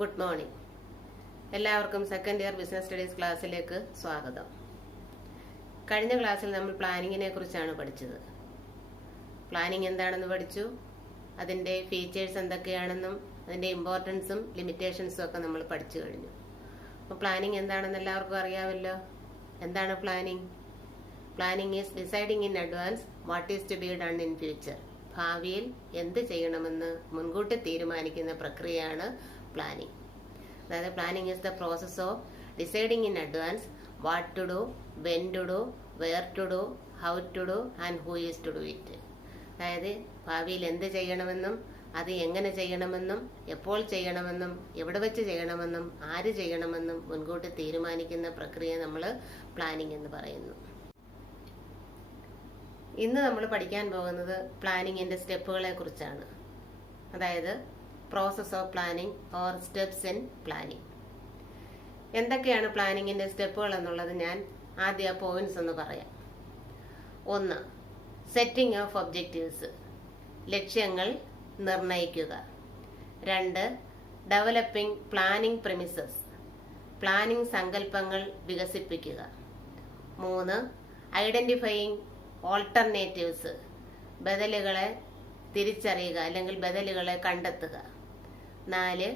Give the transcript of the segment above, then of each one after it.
Good morning. എല്ലാവർക്കും second year business studies ക്ലാസ്സിലേക്ക് സ്വാഗതം. കഴിഞ്ഞ ക്ലാസ്സിൽ നമ്മൾ പ്ലാനിങ്ങിനെ കുറിച്ചാണ് പഠിച്ചത്. പ്ലാനിങ് എന്താണെന്ന് പഠിച്ചു, അതിൻ്റെ ഫീച്ചേഴ്സ് എന്തൊക്കെയാണെന്നും അതിൻ്റെ ഇമ്പോർട്ടൻസും ലിമിറ്റേഷൻസും ഒക്കെ നമ്മൾ പഠിച്ചു കഴിഞ്ഞു. അപ്പോൾ പ്ലാനിങ് എന്താണെന്ന് എല്ലാവർക്കും അറിയാമല്ലോ. എന്താണ് planning? Planning is deciding in advance what is to be done in future. ഭാവിയിൽ എന്ത് ചെയ്യണമെന്ന് മുൻകൂട്ടി തീരുമാനിക്കുന്ന പ്രക്രിയയാണ് പ്ലാനിങ്. അതായത് planning is the process of deciding in advance what to do, when to do, where to do, how to do and who is to do it. അതായത് ഭാവിയിൽ എന്ത് ചെയ്യണമെന്നും അത് എങ്ങനെ ചെയ്യണമെന്നും എപ്പോൾ ചെയ്യണമെന്നും എവിടെ വെച്ച് ചെയ്യണമെന്നും ആര് ചെയ്യണമെന്നും മുൻകൂട്ടി തീരുമാനിക്കുന്ന പ്രക്രിയ നമ്മൾ പ്ലാനിങ് എന്ന് പറയുന്നു. ഇന്ന് നമ്മൾ പഠിക്കാൻ പോകുന്നത് പ്ലാനിങ്ങിന്റെ സ്റ്റെപ്പുകളെ കുറിച്ചാണ്. അതായത് process of planning or steps in planning. എന്തൊക്കെയാണ് പ്ലാനിങ്ങിന്റെ സ്റ്റെപ്പുകൾ എന്നുള്ളത് ഞാൻ ആദ്യ പോയിന്റ്സ് ഒന്ന് പറയാം. 1. സെറ്റിംഗ് ഓഫ് ഒബ്ജക്റ്റീവ്സ്, ലക്ഷ്യങ്ങൾ നിർണയിക്കുക. 2. ഡെവലപ്പിംഗ് പ്ലാനിംഗ് പ്രിമിസസ്, പ്ലാനിംഗ് സങ്കല്പങ്ങൾ വികസിപ്പിക്കുക. 3. ഐഡന്റിഫയിങ് ഓൾട്ടർനേറ്റീവ്സ്, ബദലുകളെ തിരിച്ചറിയുക അല്ലെങ്കിൽ ബദലുകളെ കണ്ടെത്തുക. 4.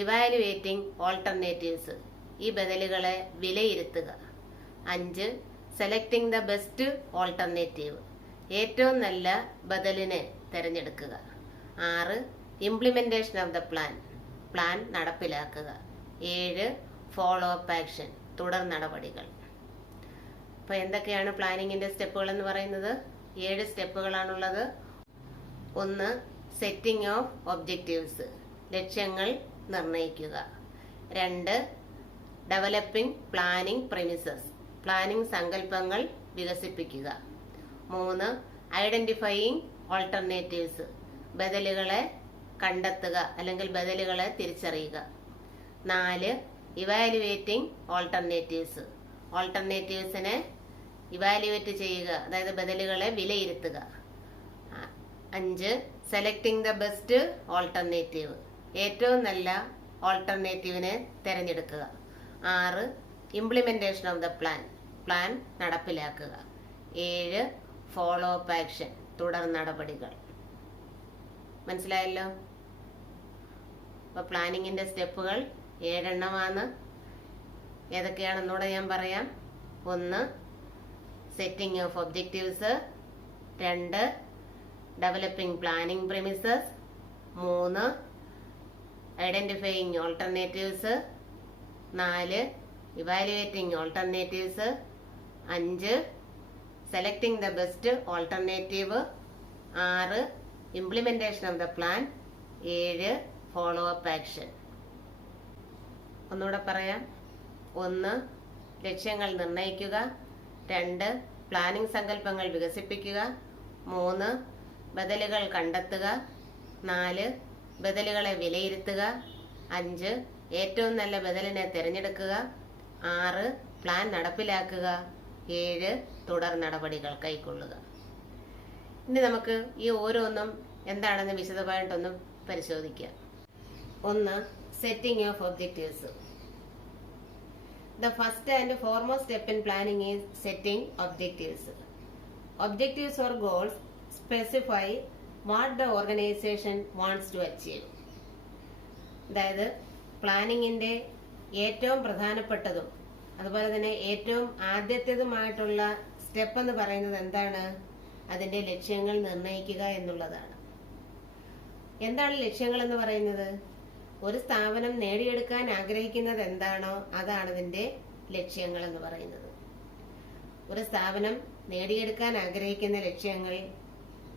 ഇവാലുവേറ്റിംഗ് ഓൾട്ടർനേറ്റീവ്സ്, ഈ ബദലുകളെ വിലയിരുത്തുക. 5. സെലക്ടിംഗ് ദ ബെസ്റ്റ് ഓൾട്ടർനേറ്റീവ്, ഏറ്റവും നല്ല ബദലിനെ തിരഞ്ഞെടുക്കുക. 6. Implementation of the plan, plan നടപ്പിലാക്കുക. 7. ഫോളോ അപ്പ് ആക്ഷൻ, തുടർ നടപടികൾ. അപ്പൊ എന്തൊക്കെയാണ് പ്ലാനിങ്ങിന്റെ സ്റ്റെപ്പുകൾ എന്ന് പറയുന്നത്? 7 സ്റ്റെപ്പുകളാണുള്ളത്. 1. സെറ്റിംഗ് ഓഫ് ഒബ്ജക്റ്റീവ്സ്, ലക്ഷ്യങ്ങൾ നിർണയിക്കുക. 2. ഡെവലപ്പിംഗ് പ്ലാനിംഗ് പ്രിമിസസ്, പ്ലാനിംഗ് സങ്കല്പങ്ങൾ വികസിപ്പിക്കുക. 3. ഐഡന്റിഫയിങ് ഓൾട്ടർനേറ്റീവ്സ്, ബദലുകളെ കണ്ടെത്തുക അല്ലെങ്കിൽ ബദലുകളെ തിരിച്ചറിയുക. 4. ഇവാലുവേറ്റിംഗ് ഓൾട്ടർനേറ്റീവ്സ്, ഓൾട്ടർനേറ്റീവ്സിനെ ഇവാലുവേറ്റ് ചെയ്യുക, അതായത് ബദലുകളെ വിലയിരുത്തുക. 5. സെലക്ടിംഗ് ദ ബെസ്റ്റ് ഓൾട്ടർനേറ്റീവ്, ഏറ്റവും നല്ല ഓൾട്ടർനേറ്റീവിനെ തിരഞ്ഞെടുക്കുക. 6. Implementation of the plan, plan നടപ്പിലാക്കുക. 7. ഫോളോ അപ്പ് ആക്ഷൻ, തുടർ നടപടികൾ. മനസ്സിലായല്ലോ? അപ്പൊ പ്ലാനിങ്ങിന്റെ സ്റ്റെപ്പുകൾ 7 എണ്ണമാണ്. ഏതൊക്കെയാണെന്നൂടെ ഞാൻ പറയാം. 1. Setting of objectives. 2. Developing planning premises. 3. Identifying alternatives. 4. Evaluating alternatives. 5. Selecting the best alternative. 6. Implementation of the plan. 7. Follow up action. ഒന്നുകൂടെ പറയാം. 1. ലക്ഷ്യങ്ങൾ നിർണയിക്കുക. 2. പ്ലാനിംഗ് സങ്കല്പങ്ങൾ വികസിപ്പിക്കുക. 3. ബദലുകൾ കണ്ടെത്തുക. 4. ബദലുകളെ വിലയിരുത്തുക. 5. ഏറ്റവും നല്ല ബദലിനെ തിരഞ്ഞെടുക്കുക. 6. പ്ലാൻ നടപ്പിലാക്കുക. 7. തുടർ നടപടികൾ കൈക്കൊള്ളുക. ഇനി നമുക്ക് ഈ ഓരോന്നും എന്താണെന്ന് വിശദമായിട്ടൊന്ന് പരിശോധിക്കാം. 1. Setting of objectives. The first and foremost step in planning is setting objectives. Objectives or goals specify what the organization wants to achieve. അതായത് പ്ലാനിങ്ങിന്റെ ഏറ്റവും പ്രധാനപ്പെട്ടതും അതുപോലെ തന്നെ ഏറ്റവും ആദ്യത്തേതുമായിട്ടുള്ള സ്റ്റെപ്പ് എന്ന് പറയുന്നത് എന്താണ്? അതിന്റെ ലക്ഷ്യങ്ങൾ നിർണ്ണയിക്കുക എന്നുള്ളതാണ്. എന്താണ് ലക്ഷ്യങ്ങൾ എന്ന് പറയുന്നത്? ഒരു സ്ഥാപനം നേടിയെടുക്കാൻ ആഗ്രഹിക്കുന്നത് എന്താണോ അതാണ് ഇതിന്റെ ലക്ഷ്യങ്ങൾ എന്ന് പറയുന്നത്. ഒരു സ്ഥാപനം നേടിയെടുക്കാൻ ആഗ്രഹിക്കുന്ന ലക്ഷ്യങ്ങൾ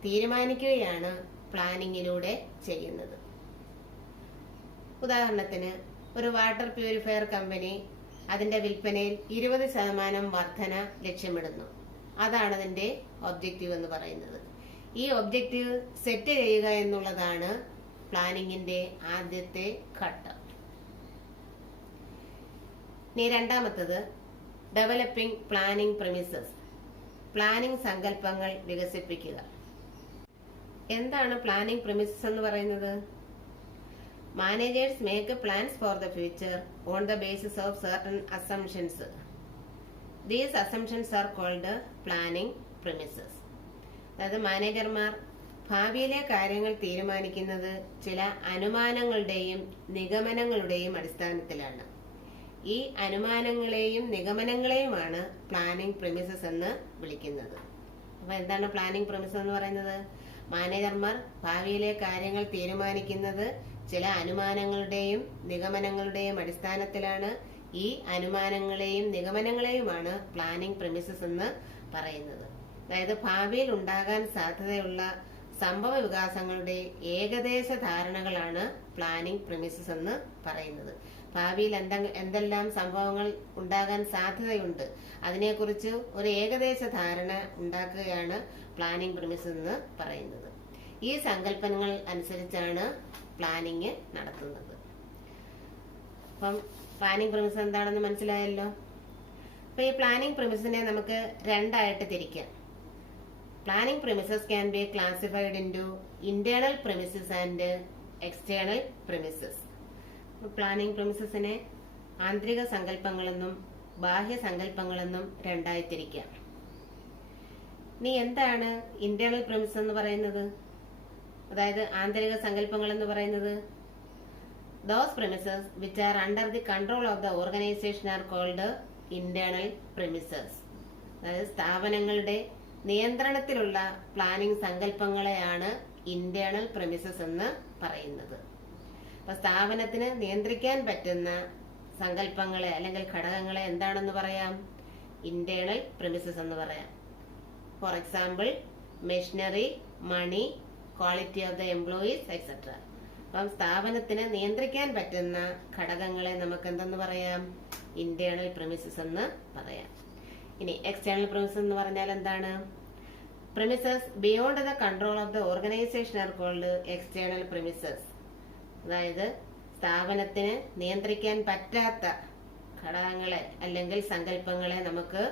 തീരുമാനിക്കുകയാണ് പ്ലാനിങ്ങിലൂടെ ചെയ്യുന്നത്. ഉദാഹരണത്തിന്, ഒരു വാട്ടർ പ്യൂരിഫയർ കമ്പനി അതിന്റെ വിൽപ്പനയിൽ 20% വർധന ലക്ഷ്യമിടുന്നു. അതാണ് അതിന്റെ ഒബ്ജക്റ്റീവ് എന്ന് പറയുന്നത്. ഈ ഒബ്ജക്റ്റീവ് സെറ്റ് ചെയ്യുക എന്നുള്ളതാണ് പ്ലാനിങ്ങിന്റെ ആദ്യത്തെ ഘട്ടം. ഇനി രണ്ടാമത്തത് ഡെവലപ്പിംഗ് പ്ലാനിംഗ് പ്രിമിസസ്, പ്ലാനിംഗ് സങ്കല്പങ്ങൾ വികസിപ്പിക്കുക. എന്താണ് പ്ലാനിംഗ് പ്രിമിസസ് എന്ന് പറയുന്നത്? Managers make plans for the future on the basis of certain assumptions. These assumptions are called planning premises. അതായത് മാനേജർമാർ ഭാവിയിലെ കാര്യങ്ങൾ തീരുമാനിക്കുന്നത് ചില അനുമാനങ്ങളുടെയും നിഗമനങ്ങളുടെയും അടിസ്ഥാനത്തിലാണ്. ഈ അനുമാനങ്ങളെയും നിഗമനങ്ങളെയുമാണ് പ്ലാനിംഗ് പ്രിമിസസ് എന്ന് വിളിക്കുന്നത്. അപ്പൊ എന്താണ് പ്ലാനിംഗ് പ്രിമിസസ് എന്ന് പറയുന്നത്? മാനേജർമാർ ഭാവിയിലെ കാര്യങ്ങൾ തീരുമാനിക്കുന്നത് ചില അനുമാനങ്ങളുടെയും നിഗമനങ്ങളുടെയും അടിസ്ഥാനത്തിലാണ്. ഈ അനുമാനങ്ങളെയും നിഗമനങ്ങളെയുമാണ് പ്ലാനിംഗ് പ്രിമിസസ് എന്ന് പറയുന്നത്. അതായത് ഭാവിയിൽ ഉണ്ടാകാൻ സാധ്യതയുള്ള സംഭവ വികാസങ്ങളുടെ ഏകദേശ ധാരണകളാണ് പ്ലാനിംഗ് പ്രിമിസസ് എന്ന് പറയുന്നത്. ഭാവിയിൽ എന്തെല്ലാം സംഭവങ്ങൾ ഉണ്ടാകാൻ സാധ്യതയുണ്ട് അതിനെക്കുറിച്ച് ഒരു ഏകദേശ ധാരണ ഉണ്ടാക്കുകയാണ് പ്ലാനിംഗ് പ്രിമിസസ് എന്ന് പറയുന്നത്. ഈ സങ്കല്പങ്ങൾ അനുസരിച്ചാണ് പ്ലാനിങ് നടത്തുന്നത്. അപ്പം പ്ലാനിംഗ് പ്രിമിസസ് എന്താണെന്ന് മനസ്സിലായല്ലോ. അപ്പൊ ഈ പ്ലാനിംഗ് പ്രിമിസസിനെ നമുക്ക് രണ്ടായിട്ട് തിരിക്കാം. Planning premises can be classified into internal premises and external premises. Planning പ്രിമിസസിനെ ആന്തരിക സങ്കല്പങ്ങളെന്നും ബാഹ്യ സങ്കല്പങ്ങളെന്നും രണ്ടായി തിരിക്കാം. ഇനി എന്താണ് ഇന്റേണൽ പ്രിമിസസ് എന്ന് പറയുന്നത്? അതായത് ആന്തരിക സങ്കല്പങ്ങൾ എന്ന് പറയുന്നത് those premises which are under the control of the organization are called internal premises. അതായത് സ്ഥാപനങ്ങളുടെ നിയന്ത്രണത്തിലുള്ള പ്ലാനിംഗ് സങ്കല്പങ്ങളെയാണ് ഇന്റേണൽ പ്രിമിസസ് എന്ന് പറയുന്നത്. അപ്പൊ സ്ഥാപനത്തിന് നിയന്ത്രിക്കാൻ പറ്റുന്ന സങ്കല്പങ്ങളെ അല്ലെങ്കിൽ ഘടകങ്ങളെ എന്താണെന്ന് പറയാം? ഇന്റേണൽ പ്രിമിസസ് എന്ന് പറയാം. For example machinery, money, quality of the employees etcetera. അപ്പം സ്ഥാപനത്തിന് നിയന്ത്രിക്കാൻ പറ്റുന്ന ഘടകങ്ങളെ നമുക്ക് എന്തെന്ന് പറയാം? ഇന്റേണൽ പ്രിമിസസ് എന്ന് പറയാം. ഇനി എക്സ്റ്റേണൽ പ്രിമിസസ് എന്ന് പറഞ്ഞാൽ എന്താണ്? Premises beyond the control of the organisation are called external premises. അതായത് സ്ഥാപനത്തിന് നിയന്ത്രിക്കാൻ പറ്റാത്ത ഘടകങ്ങളെ അല്ലെങ്കിൽ സങ്കല്പങ്ങളെ നമുക്ക്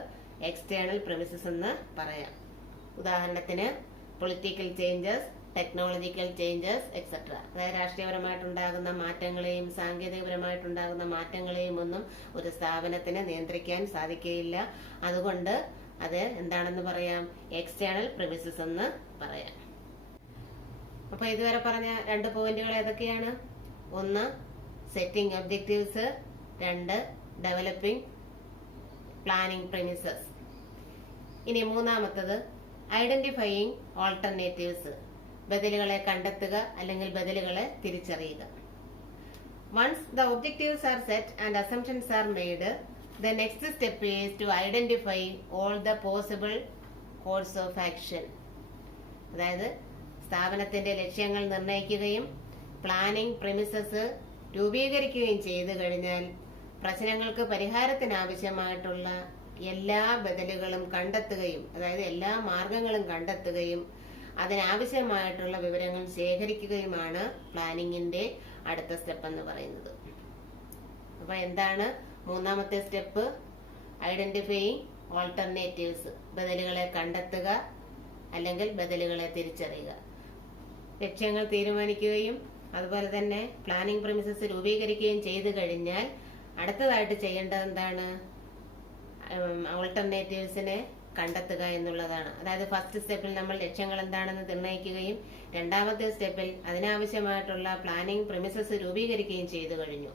എക്സ്റ്റേണൽ പ്രിമിസസ് എന്ന് പറയാം. ഉദാഹരണത്തിന് political changes, technological changes etcetera. അതായത് രാഷ്ട്രീയപരമായിട്ടുണ്ടാകുന്ന മാറ്റങ്ങളെയും സാങ്കേതികപരമായിട്ടുണ്ടാകുന്ന മാറ്റങ്ങളെയും ഒന്നും ഒരു സ്ഥാപനത്തിന് നിയന്ത്രിക്കാൻ സാധിക്കുകയില്ല. അതുകൊണ്ട് അത് എന്താണെന്ന് പറയാം? എക്സ്റ്റേണൽ പ്രിമിസസ് എന്ന് പറയാം. അപ്പൊ ഇതുവരെ പറഞ്ഞ രണ്ട് പോയിന്റുകൾ ഏതൊക്കെയാണ്? ഒന്ന് സെറ്റിംഗ് ഒബ്ജക്റ്റീവ്സ്, രണ്ട് ഡെവലപ്പിംഗ് പ്ലാനിംഗ് പ്രിമിസസ്. ഇനി മൂന്നാമത്തത് ഐഡന്റിഫൈയിങ് ഓൾട്ടർനേറ്റീവ്സ്, ബദലുകളെ കണ്ടെത്തുക അല്ലെങ്കിൽ ബദലുകളെ തിരിച്ചറിയുക. Once the objectives are set and assumptions are made, the next step is to identify all the possible course of action. അതായത് സ്ഥാപനത്തിന്റെ ലക്ഷ്യങ്ങൾ നിർണ്ണയിക്കുകയും പ്ലാനിംഗ് പ്രിമിസസ് രൂപീകരിക്കുകയും ചെയ്തു കഴിഞ്ഞാൽ പ്രശ്നങ്ങൾക്ക് പരിഹാരത്തിനാവശ്യമായിട്ടുള്ള എല്ലാ ബദലുകളും കണ്ടെത്തുകയും, അതായത് എല്ലാ മാർഗങ്ങളും കണ്ടെത്തുകയും അതിനാവശ്യമായിട്ടുള്ള വിവരങ്ങൾ ശേഖരിക്കുകയുമാണ് പ്ലാനിങ്ങിന്റെ അടുത്ത സ്റ്റെപ്പ് എന്ന് പറയുന്നത്. അപ്പൊ എന്താണ് മൂന്നാമത്തെ സ്റ്റെപ്പ്? ഐഡന്റിഫൈയിങ് ഓൾട്ടർനേറ്റീവ്സ്, ബദലുകളെ കണ്ടെത്തുക അല്ലെങ്കിൽ ബദലുകളെ തിരിച്ചറിയുക. ലക്ഷ്യങ്ങൾ തീരുമാനിക്കുകയും അതുപോലെ തന്നെ പ്ലാനിംഗ് പ്രിമിസസ് രൂപീകരിക്കുകയും ചെയ്തു കഴിഞ്ഞാൽ അടുത്തതായിട്ട് ചെയ്യേണ്ടത് എന്താണ്? ഓൾട്ടർനേറ്റീവ്സിനെ കണ്ടെത്തുക എന്നുള്ളതാണ്. അതായത് ഫസ്റ്റ് സ്റ്റെപ്പിൽ നമ്മൾ ലക്ഷ്യങ്ങൾ എന്താണെന്ന് നിർണ്ണയിക്കുകയും രണ്ടാമത്തെ സ്റ്റെപ്പിൽ അതിനാവശ്യമായിട്ടുള്ള പ്ലാനിംഗ് പ്രിമിസസ് രൂപീകരിക്കുകയും ചെയ്തു കഴിഞ്ഞു.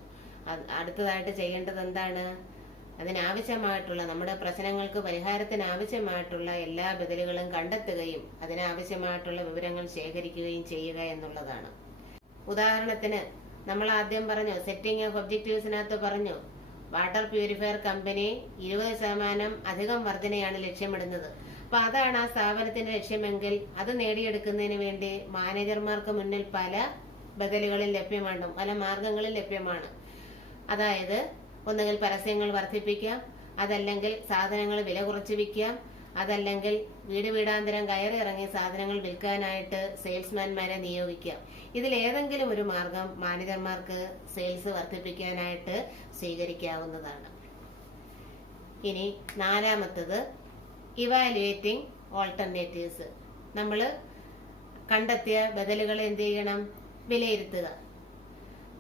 അടുത്തതായിട്ട് ചെയ്യേണ്ടത് എന്താണ്? അതിനാവശ്യമായിട്ടുള്ള നമ്മുടെ പ്രശ്നങ്ങൾക്ക് പരിഹാരത്തിന് ആവശ്യമായിട്ടുള്ള എല്ലാ ബദലുകളും കണ്ടെത്തുകയും അതിനാവശ്യമായിട്ടുള്ള വിവരങ്ങൾ ശേഖരിക്കുകയും ചെയ്യുക എന്നുള്ളതാണ്. ഉദാഹരണത്തിന് നമ്മൾ ആദ്യം പറഞ്ഞു സെറ്റിംഗ് ഓഫ് ഒബ്ജക്റ്റീവ്സിനകത്ത് പറഞ്ഞു വാട്ടർ പ്യൂരിഫയർ കമ്പനി 20% അധികം വർധനയാണ് ലക്ഷ്യമിടുന്നത്. അപ്പൊ അതാണ് ആ സ്ഥാപനത്തിന്റെ ലക്ഷ്യമെങ്കിൽ അത് നേടിയെടുക്കുന്നതിന് വേണ്ടി മാനേജർമാർക്ക് മുന്നിൽ പല ബദലുകളിൽ ലഭ്യമാണ്, പല മാർഗങ്ങളിൽ ലഭ്യമാണ്. അതായത് ഒന്നുകിൽ പരസ്യങ്ങൾ വർദ്ധിപ്പിക്കാം, അതല്ലെങ്കിൽ സാധനങ്ങൾ വില കുറച്ച് വിൽക്കാം, അതല്ലെങ്കിൽ വീട് വീടാന്തരം കയറി ഇറങ്ങി സാധനങ്ങൾ വിൽക്കാനായിട്ട് സെയിൽസ്മാൻമാരെ നിയോഗിക്കാം. ഇതിലേതെങ്കിലും ഒരു മാർഗം മാനേജർമാർക്ക് സെയിൽസ് വർദ്ധിപ്പിക്കാനായിട്ട് സ്വീകരിക്കാവുന്നതാണ്. ഇനി നാലാമത്തത് ഇവാലുവേറ്റിംഗ് ഓൾട്ടർനേറ്റീവ്സ്. നമ്മൾ കണ്ടെത്തിയ ബദലുകളെ എന്ത് ചെയ്യണം? വിലയിരുത്തുക.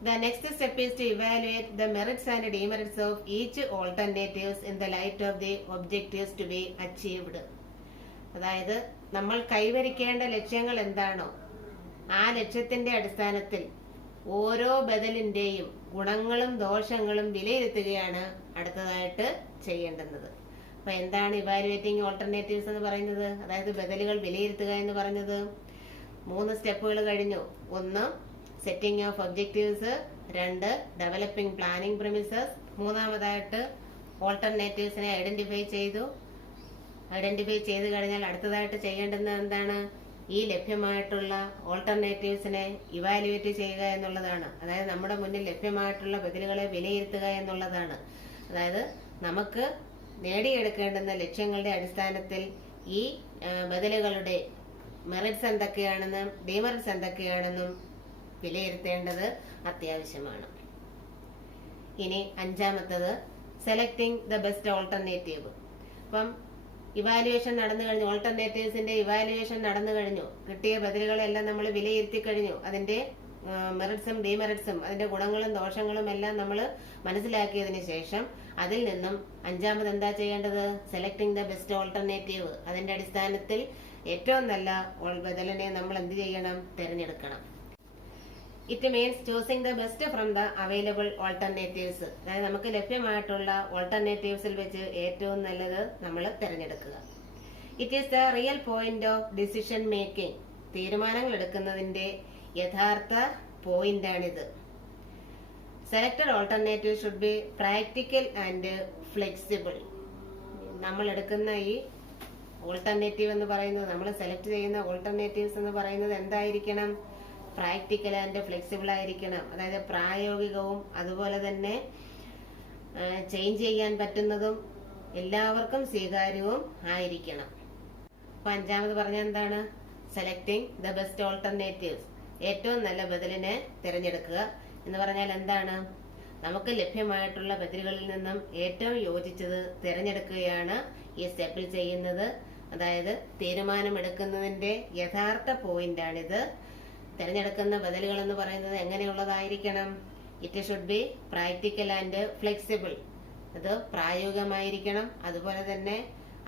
The next step is to evaluate the merits and demerits of each alternatives in the light of the objectives to be achieved. അതായത് നമ്മൾ കൈവരിക്കേണ്ട ലക്ഷ്യങ്ങൾ എന്താണോ ആ ലക്ഷ്യത്തിന്റെ അടിസ്ഥാനത്തിൽ ഓരോ ബദലിന്റെയും ഗുണങ്ങളും ദോഷങ്ങളും വിലയിരുത്തുകയാണ് അടുത്തതായിട്ട് ചെയ്യേണ്ടുന്നത്. അപ്പൊ എന്താണ് ഇവാലുവേറ്റിംഗ് ഓൾട്ടർനേറ്റീവ്സ് എന്ന് പറയുന്നത്? അതായത് ബദലുകൾ വിലയിരുത്തുക എന്ന് പറഞ്ഞത് 3 സ്റ്റെപ്പുകൾ കഴിഞ്ഞു. 1 setting of objectives, 2 developing planning premises, 3-മതായിട്ട് ഓൾട്ടർനേറ്റീവ്സിനെ ഐഡന്റിഫൈ ചെയ്തു കഴിഞ്ഞാൽ അടുത്തതായിട്ട് ചെയ്യേണ്ടുന്നത് എന്താണ്? ഈ ലഭ്യമായിട്ടുള്ള ഓൾട്ടർനേറ്റീവ്സിനെ ഇവാലുവേറ്റ് ചെയ്യുക എന്നുള്ളതാണ്. അതായത് നമ്മുടെ മുന്നിൽ ലഭ്യമായിട്ടുള്ള ബദലുകളെ വിലയിരുത്തുക എന്നുള്ളതാണ്. അതായത് നമുക്ക് നേടിയെടുക്കേണ്ടുന്ന ലക്ഷ്യങ്ങളുടെ അടിസ്ഥാനത്തിൽ ഈ ബദലുകളുടെ മെറിറ്റ്സ് എന്തൊക്കെയാണെന്നും ഡിമെറിറ്റ്സ് എന്തൊക്കെയാണെന്നും വിലയിരുത്തേണ്ടത് അത്യാവശ്യമാണ്. ഇനി 5-മത്തത് സെലക്ടിങ് ദ ബെസ്റ്റ് ഓൾട്ടർനേറ്റീവ്. അപ്പം ഇവാലുവേഷൻ നടന്നു കഴിഞ്ഞു, ഓൾട്ടർനേറ്റീവ്സിന്റെ ഇവാലുവേഷൻ നടന്നു കഴിഞ്ഞു, കിട്ടിയ ബദലുകളെല്ലാം നമ്മൾ വിലയിരുത്തി കഴിഞ്ഞു. അതിന്റെ മെറിറ്റ്സും ഡിമെറിറ്റ്സും അതിന്റെ ഗുണങ്ങളും ദോഷങ്ങളും എല്ലാം നമ്മൾ മനസ്സിലാക്കിയതിനു ശേഷം അതിൽ നിന്നും 5-മത് എന്താ ചെയ്യേണ്ടത്? Selecting the best alternative. അതിന്റെ അടിസ്ഥാനത്തിൽ ഏറ്റവും നല്ല ബദലിനെ നമ്മൾ എന്ത് ചെയ്യണം? തിരഞ്ഞെടുക്കണം. It means choosing the best from the available alternatives. അതായത് നമുക്ക് ലഭ്യമായിട്ടുള്ള ഓൾട്ടർനേറ്റീവ്സിൽ വെച്ച് ഏറ്റവും നല്ലത് നമ്മൾ തിരഞ്ഞെടുക്കുക. It is the real point of decision making. തീരുമാനങ്ങൾ എടുക്കുന്നതിന്റെ യഥാർത്ഥ പോയിന്റാണിത്. Selected alternative should be practical and flexible. നമ്മൾ എടുക്കുന്ന ഈ ഓൾട്ടർനേറ്റീവ് എന്ന് പറയുന്നത്, നമ്മൾ സെലക്ട് ചെയ്യുന്ന ഓൾട്ടർനേറ്റീവ്സ് എന്ന് പറയുന്നത് എന്തായിരിക്കണം? പ്രാക്ടിക്കൽ ആൻഡ് ഫ്ലെക്സിബിൾ ആയിരിക്കണം. അതായത് പ്രായോഗികവും അതുപോലെ തന്നെ ചേഞ്ച് ചെയ്യാൻ പറ്റുന്നതും എല്ലാവർക്കും സ്വീകാര്യവും ആയിരിക്കണം. അപ്പൊ 5-മത് പറഞ്ഞ എന്താണ്? Selecting the best alternatives. ഏറ്റവും നല്ല ബദലിനെ തിരഞ്ഞെടുക്കുക എന്ന് പറഞ്ഞാൽ എന്താണ്? നമുക്ക് ലഭ്യമായിട്ടുള്ള ബദലുകളിൽ നിന്നും ഏറ്റവും യോജിച്ചത് തിരഞ്ഞെടുക്കുകയാണ് ഈ സ്റ്റെപ്പിൽ ചെയ്യുന്നത്. അതായത് തീരുമാനമെടുക്കുന്നതിന്റെ യഥാർത്ഥ പോയിന്റാണിത്. തിരഞ്ഞെടുക്കുന്ന ബദലുകൾ എന്ന് പറയുന്നത് എങ്ങനെയുള്ളതായിരിക്കണം? It should be practical and flexible. അത് പ്രായോഗികമായിരിക്കണം, അതുപോലെ തന്നെ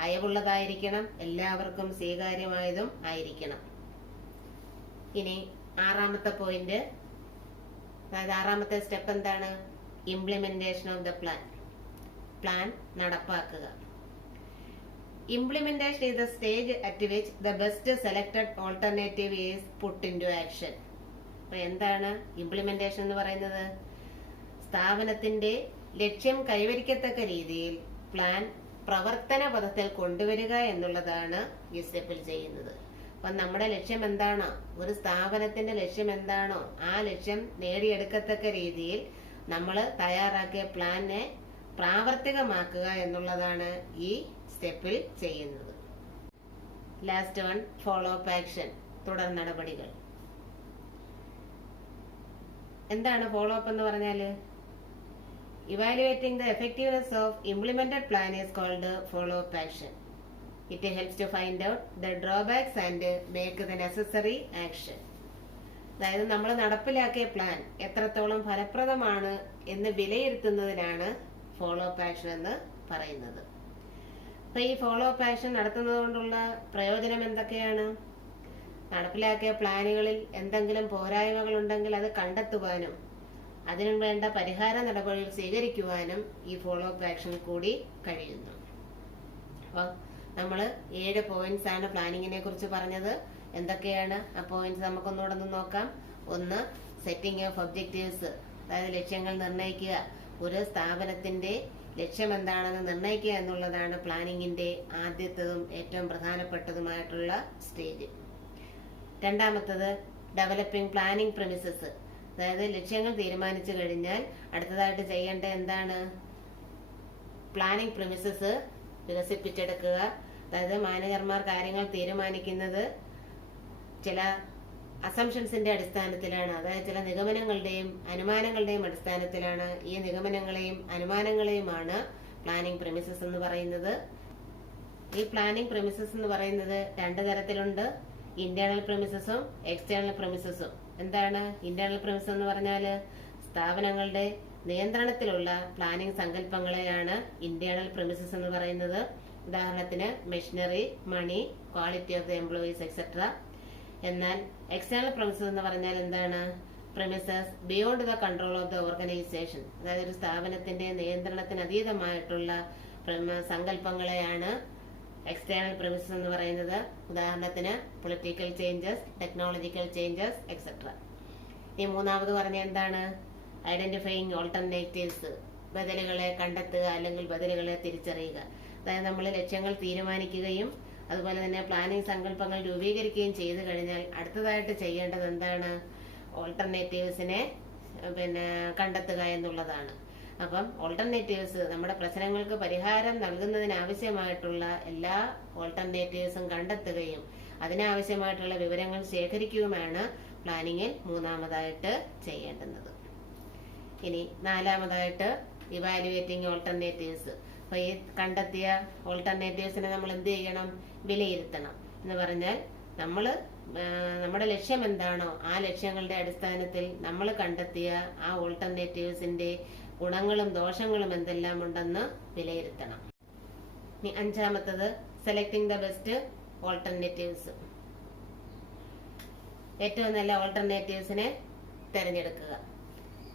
അയവുള്ളതായിരിക്കണം, എല്ലാവർക്കും സ്വീകാര്യമായതും ആയിരിക്കണം. ഇനി 6-മത്തെ പോയിന്റ്, അതായത് 6-മത്തെ സ്റ്റെപ്പ് എന്താണ്? Implementation of the plan. Plan നടപ്പാക്കുക. Implementation is the stage at which the best selected alternative is put into action. അപ്പൊ എന്താണ് ഇംപ്ലിമെന്റേഷൻ എന്ന് പറയുന്നത്? സ്ഥാപനത്തിന്റെ ലക്ഷ്യം കൈവരിക്കത്തക്ക രീതിയിൽ പ്ലാൻ പ്രവർത്തന പദത്തിൽ കൊണ്ടുവരിക എന്നുള്ളതാണ് ഈ സ്റ്റെപ്പിൽ ചെയ്യുന്നത്. അപ്പൊ നമ്മുടെ ലക്ഷ്യം എന്താണോ, ഒരു സ്ഥാപനത്തിന്റെ ലക്ഷ്യം എന്താണോ ആ ലക്ഷ്യം നേടിയെടുക്കത്തക്ക രീതിയിൽ നമ്മൾ തയ്യാറാക്കിയ പ്ലാനെ പ്രാവർത്തികമാക്കുക എന്നുള്ളതാണ് ഈ സ്റ്റെപ്പിൽ ചെയ്യുന്നത്. Last one, follow up action, തുടർ നടപടികൾ. എന്താണ് ഫോളോ അപ്പ് എന്ന് പറഞ്ഞാല്? Evaluating the effectiveness of implemented plan is called follow up action. It helps to find out the drawbacks and make the necessary action. അതായത് നമ്മൾ നടപ്പിലാക്കിയ പ്ലാൻ എത്രത്തോളം ഫലപ്രദമാണ് എന്ന് വിലയിരുത്തുന്നതിനാണ് ഫോളോ അപ്പ് ആക്ഷൻ എന്ന് പറയുന്നത്. അപ്പൊ ഈ ഫോളോ അപ്പ് ആക്ഷൻ നടത്തുന്നത് കൊണ്ടുള്ള പ്രയോജനം എന്തൊക്കെയാണ്? നടപ്പിലാക്കിയ പ്ലാനുകളിൽ എന്തെങ്കിലും പോരായ്മകൾ ഉണ്ടെങ്കിൽ അത് കണ്ടെത്തുവാനും അതിനു വേണ്ട പരിഹാര നടപടികൾ സ്വീകരിക്കുവാനും ഈ ഫോളോ അപ്പ് ആക്ഷൻ കൂടി കഴിയുന്നു. അപ്പൊ നമ്മൾ 7 പോയിന്റ്സ് ആണ് പ്ലാനിങ്ങിനെ കുറിച്ച് പറഞ്ഞത്. എന്തൊക്കെയാണ് ആ പോയിന്റ്സ്? നമുക്കൊന്നുകൂടെ ഒന്ന് നോക്കാം. 1, സെറ്റിംഗ് ഓഫ് ഒബ്ജക്റ്റീവ്സ്, അതായത് ലക്ഷ്യങ്ങൾ നിർണ്ണയിക്കുക. ഒരു സ്ഥാപനത്തിന്റെ ലക്ഷ്യം എന്താണെന്ന് നിർണ്ണയിക്കുക എന്നുള്ളതാണ് പ്ലാനിങ്ങിന്റെ ആദ്യത്തതും ഏറ്റവും പ്രധാനപ്പെട്ടതുമായിട്ടുള്ള സ്റ്റേജ്. 2-മത്തത് ഡെവലപ്പിംഗ് പ്ലാനിംഗ് പ്രിമിസസ്. അതായത് ലക്ഷ്യങ്ങൾ തീരുമാനിച്ചു കഴിഞ്ഞാൽ അടുത്തതായിട്ട് ചെയ്യേണ്ട എന്താണ്? പ്ലാനിംഗ് പ്രിമിസസ് വികസിപ്പിച്ചെടുക്കുക. അതായത് മാനേജർമാർ കാര്യങ്ങൾ തീരുമാനിക്കുന്നത് ചില അസംഷൻസിന്റെ അടിസ്ഥാനത്തിലാണ്, അതായത് ചില നിഗമനങ്ങളുടെയും അനുമാനങ്ങളുടെയും അടിസ്ഥാനത്തിലാണ്. ഈ നിഗമനങ്ങളെയും അനുമാനങ്ങളെയുമാണ് പ്ലാനിംഗ് പ്രിമിസസ് എന്ന് പറയുന്നത്. ഈ പ്ലാനിംഗ് പ്രിമിസസ് എന്ന് പറയുന്നത് 2 തരത്തിലുണ്ട്. ഇന്റേണൽ പ്രിമിസസും എക്സ്റ്റേണൽ പ്രിമിസസും. എന്താണ് ഇന്റേണൽ പ്രിമിസസ് എന്ന് പറഞ്ഞാല്? സ്ഥാപനങ്ങളുടെ നിയന്ത്രണത്തിലുള്ള പ്ലാനിംഗ് സങ്കല്പങ്ങളെയാണ് ഇന്റേണൽ പ്രിമിസസ് എന്ന് പറയുന്നത്. ഉദാഹരണത്തിന് machinery, money, quality of the employees etcetera. എന്നാൽ എക്സ്റ്റേണൽ പ്രിമിസസ് എന്ന് പറഞ്ഞാൽ എന്താണ്? Premises beyond the control of the organisation, അതായത് ഒരു സ്ഥാപനത്തിന്റെ നിയന്ത്രണത്തിന് അതീതമായിട്ടുള്ള സങ്കല്പങ്ങളെയാണ് എക്സ്റ്റേണൽ പ്രിമിസസ് എന്ന് പറയുന്നത്. ഉദാഹരണത്തിന് political changes, technological changes etcetera. ഈ മൂന്നാമത് പറഞ്ഞ എന്താണ്? ഐഡന്റിഫൈയിങ് ഓൾട്ടർനേറ്റീവ്സ്, ബദലുകളെ കണ്ടെത്തുക അല്ലെങ്കിൽ ബദലുകളെ തിരിച്ചറിയുക. അതായത് നമ്മൾ ലക്ഷ്യങ്ങൾ തീരുമാനിക്കുകയും അതുപോലെ തന്നെ പ്ലാനിംഗ് സങ്കല്പങ്ങൾ രൂപീകരിക്കുകയും ചെയ്തു കഴിഞ്ഞാൽ അടുത്തതായിട്ട് ചെയ്യേണ്ടത് എന്താണ്? ഓൾട്ടർനേറ്റീവ്സിനെ കണ്ടെത്തുക എന്നുള്ളതാണ്. അപ്പം ഓൾട്ടർനേറ്റീവ്സ്, നമ്മുടെ പ്രശ്നങ്ങൾക്ക് പരിഹാരം നൽകുന്നതിന് ആവശ്യമായിട്ടുള്ള എല്ലാ ഓൾട്ടർനേറ്റീവ്സും കണ്ടെത്തുകയും അതിനാവശ്യമായിട്ടുള്ള വിവരങ്ങൾ ശേഖരിക്കുകയുമാണ് പ്ലാനിങ്ങിൽ മൂന്നാമതായിട്ട് ചെയ്യേണ്ടുന്നത്. ഇനി നാലാമതായിട്ട് ഇവാലുവേറ്റിംഗ് ഓൾട്ടർനേറ്റീവ്സ്. അപ്പൊ ഈ കണ്ടെത്തിയ ഓൾട്ടർനേറ്റീവ്സിനെ നമ്മൾ എന്ത് ചെയ്യണം? വിലയിരുത്തണം. എന്ന് പറഞ്ഞാൽ നമ്മുടെ ലക്ഷ്യം എന്താണോ ആ ലക്ഷ്യങ്ങളുടെ അടിസ്ഥാനത്തിൽ നമ്മൾ കണ്ടെത്തിയ ആ ഓൾട്ടർനേറ്റീവ്സിന്റെ ഗുണങ്ങളും ദോഷങ്ങളും എന്തെല്ലാം ഉണ്ടെന്ന് വിലയിരുത്തണം. ഇനി അഞ്ചാമത്തത് സെലക്ടിംഗ് ദ ബെസ്റ്റ് ഓൾട്ടർനേറ്റീവ്സ്. ഏറ്റവും നല്ല ഓൾട്ടർനേറ്റീവ്സിനെ തിരഞ്ഞെടുക്കുക.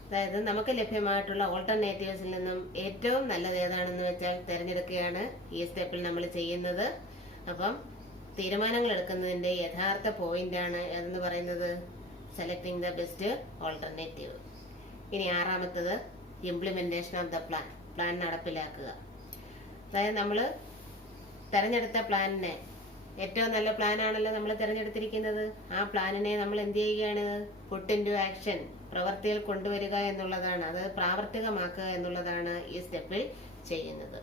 അതായത് നമുക്ക് ലഭ്യമായിട്ടുള്ള ഓൾട്ടർനേറ്റീവ്സിൽ നിന്നും ഏറ്റവും നല്ലത് ഏതാണെന്ന് വെച്ചാൽ തിരഞ്ഞെടുക്കുകയാണ് ഈ സ്റ്റെപ്പിൽ നമ്മൾ ചെയ്യുന്നത്. അപ്പം തീരുമാനങ്ങൾ എടുക്കുന്നതിന്റെ യഥാർത്ഥ പോയിന്റ് ആണ് എന്ന് പറയുന്നത് സെലക്ടിംഗ് ദ ബെസ്റ്റ് ഓൾട്ടർനേറ്റീവ്. ഇനി ആറാമത്തത് implementation of the plan, plan നടപ്പിലാക്കുക. അതായത് നമ്മൾ തെരഞ്ഞെടുത്ത പ്ലാനിനെ, ഏറ്റവും നല്ല പ്ലാൻ ആണല്ലോ നമ്മൾ തിരഞ്ഞെടുത്തിരിക്കുന്നത്, ആ പ്ലാനിനെ നമ്മൾ എന്ത് ചെയ്യുകയാണ്? പുട്ട് ഇൻ ടു ആക്ഷൻ, പ്രവർത്തിയിൽ കൊണ്ടുവരിക എന്നുള്ളതാണ്, അത് പ്രാവർത്തികമാക്കുക എന്നുള്ളതാണ് ഈ സ്റ്റെപ്പിൽ ചെയ്യുന്നത്.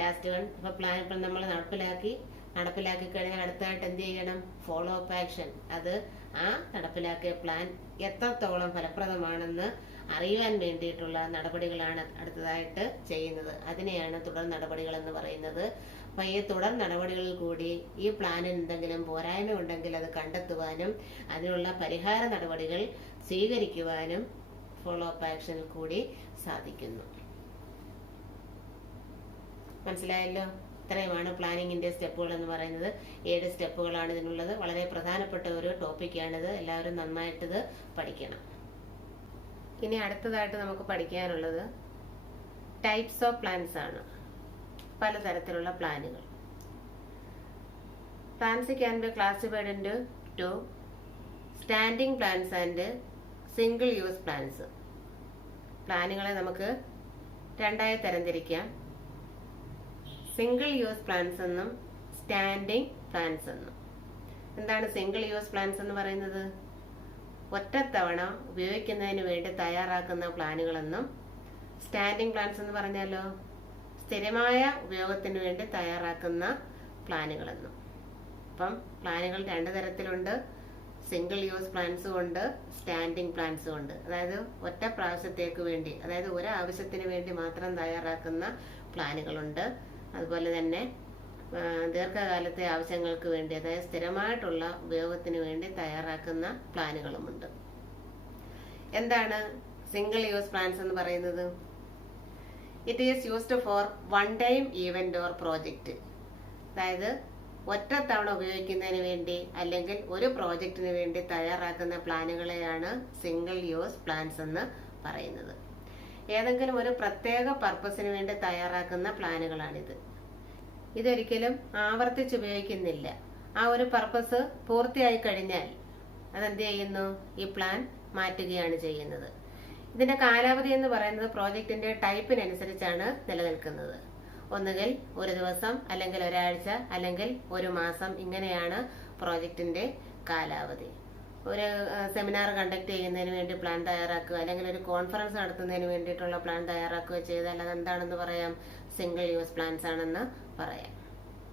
ലാസ്റ്റ് വൺ, ഇപ്പൊ പ്ലാൻ ഇപ്പം നമ്മൾ നടപ്പിലാക്കി കഴിഞ്ഞാൽ അടുത്തതായിട്ട് എന്ത് ചെയ്യണം? Follow up action. അത് ആ നടപ്പിലാക്കിയ പ്ലാൻ എത്രത്തോളം ഫലപ്രദമാണെന്ന് അറിയുവാൻ വേണ്ടിയിട്ടുള്ള നടപടികളാണ് അടുത്തതായിട്ട് ചെയ്യുന്നത്. അതിനെയാണ് തുടർ നടപടികൾ എന്ന് പറയുന്നത്. അപ്പൊ ഈ തുടർ നടപടികളിൽ കൂടി ഈ പ്ലാനിന് എന്തെങ്കിലും പോരായ്മ ഉണ്ടെങ്കിൽ അത് കണ്ടെത്തുവാനും അതിനുള്ള പരിഹാര നടപടികൾ സ്വീകരിക്കുവാനും ഫോളോ അപ്പ് ആക്ഷനിൽ കൂടി സാധിക്കുന്നു. മനസ്സിലായല്ലോ? ഇത്രയുമാണ് പ്ലാനിങ്ങിന്റെ സ്റ്റെപ്പുകൾ എന്ന് പറയുന്നത്. 7 സ്റ്റെപ്പുകളാണ് ഇതിനുള്ളത്. വളരെ പ്രധാനപ്പെട്ട ഒരു ടോപ്പിക്കാണിത്. എല്ലാവരും നന്നായിട്ടിത് പഠിക്കണം. ഇനി അടുത്തതായിട്ട് നമുക്ക് പഠിക്കാനുള്ളത് ടൈപ്സ് ഓഫ് പ്ലാൻസ് ആണ്. പലതരത്തിലുള്ള പ്ലാനുകൾ. Plans can be classified into 2 standing plans and single use plans. പ്ലാനുകളെ നമുക്ക് രണ്ടായി തരംതിരിക്കാം. സിംഗിൾ യൂസ് പ്ലാൻസ് എന്നും സ്റ്റാൻഡിംഗ് പ്ലാൻസ് എന്നും. എന്താണ് സിംഗിൾ യൂസ് പ്ലാൻസ് എന്ന് പറയുന്നത്? ഒറ്റത്തവണ ഉപയോഗിക്കുന്നതിന് വേണ്ടി തയ്യാറാക്കുന്ന പ്ലാനുകളെന്നും, സ്റ്റാൻഡിംഗ് പ്ലാൻസ് എന്ന് പറഞ്ഞാലോ സ്ഥിരമായ ഉപയോഗത്തിന് വേണ്ടി തയ്യാറാക്കുന്ന പ്ലാനുകളെന്നും. അപ്പം പ്ലാനുകൾ 2 തരത്തിലുണ്ട്. സിംഗിൾ യൂസ് പ്ലാൻസും ഉണ്ട്, സ്റ്റാൻഡിംഗ് പ്ലാൻസും ഉണ്ട്. അതായത് ഒറ്റ പ്രാവശ്യത്തേക്ക് വേണ്ടി, അതായത് ഒരു ആവശ്യത്തിന് വേണ്ടി മാത്രം തയ്യാറാക്കുന്ന പ്ലാനുകളുണ്ട്. അതുപോലെ തന്നെ ദീർഘകാലത്തെ ആവശ്യങ്ങൾക്ക് വേണ്ടി, അതായത് സ്ഥിരമായിട്ടുള്ള ഉപയോഗത്തിന് വേണ്ടി തയ്യാറാക്കുന്ന പ്ലാനുകളുമുണ്ട്. എന്താണ് സിംഗിൾ യൂസ് പ്ലാൻസ് എന്ന് പറയുന്നത്? It is used four one time event or project. അതായത് ഒറ്റത്തവണ ഉപയോഗിക്കുന്നതിന് വേണ്ടി അല്ലെങ്കിൽ ഒരു പ്രോജക്റ്റിന് വേണ്ടി തയ്യാറാക്കുന്ന പ്ലാനുകളെയാണ് സിംഗിൾ യൂസ് പ്ലാൻസ് എന്ന് പറയുന്നത്. ഏതെങ്കിലും ഒരു പ്രത്യേക പർപ്പസിന് വേണ്ടി തയ്യാറാക്കുന്ന പ്ലാനുകളാണിത്. ഇതൊരിക്കലും ആവർത്തിച്ചുപയോഗിക്കുന്നില്ല. ആ ഒരു പർപ്പസ് പൂർത്തിയായി കഴിഞ്ഞാൽ അതെന്ത് ചെയ്യുന്നു? ഈ പ്ലാൻ മാറ്റുകയാണ് ചെയ്യുന്നത്. ഇതിന്റെ കാലാവധി എന്ന് പറയുന്നത് പ്രോജക്റ്റിന്റെ ടൈപ്പിനനുസരിച്ചാണ് നിലനിൽക്കുന്നത്. ഒന്നുകിൽ ഒരു ദിവസം, അല്ലെങ്കിൽ ഒരാഴ്ച, അല്ലെങ്കിൽ ഒരു മാസം. ഇങ്ങനെയാണ് പ്രോജക്റ്റിന്റെ കാലാവധി. ഒരു സെമിനാർ കണ്ടക്ട് ചെയ്യുന്നതിന് വേണ്ടി പ്ലാൻ തയ്യാറാക്കുക, അല്ലെങ്കിൽ ഒരു കോൺഫറൻസ് നടത്തുന്നതിന് വേണ്ടിയിട്ടുള്ള പ്ലാൻ തയ്യാറാക്കുക ചെയ്താൽ അതെന്താണെന്ന് പറയാം? സിംഗിൾ യൂസ് പ്ലാൻസ് ആണെന്ന് പറയാം.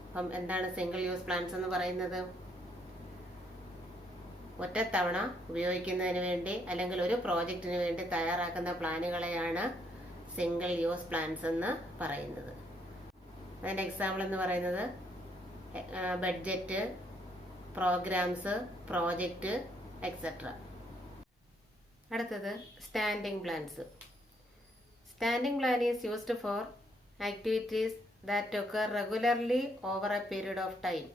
അപ്പം എന്താണ് സിംഗിൾ യൂസ് പ്ലാൻസ് എന്ന് പറയുന്നത്? ഒറ്റത്തവണ ഉപയോഗിക്കുന്നതിന് വേണ്ടി അല്ലെങ്കിൽ ഒരു പ്രോജക്റ്റിന് വേണ്ടി തയ്യാറാക്കുന്ന പ്ലാനുകളെയാണ് സിംഗിൾ യൂസ് പ്ലാൻസ് എന്ന് പറയുന്നത്. അതിന്റെ എക്സാമ്പിൾ എന്ന് പറയുന്നത് ബഡ്ജറ്റ്, പ്രോഗ്രാംസ്, പ്രോജക്റ്റ് എക്സെട്ര. അടുത്തത് standing plans. Standing plan is used for activities that occur regularly over a period of time.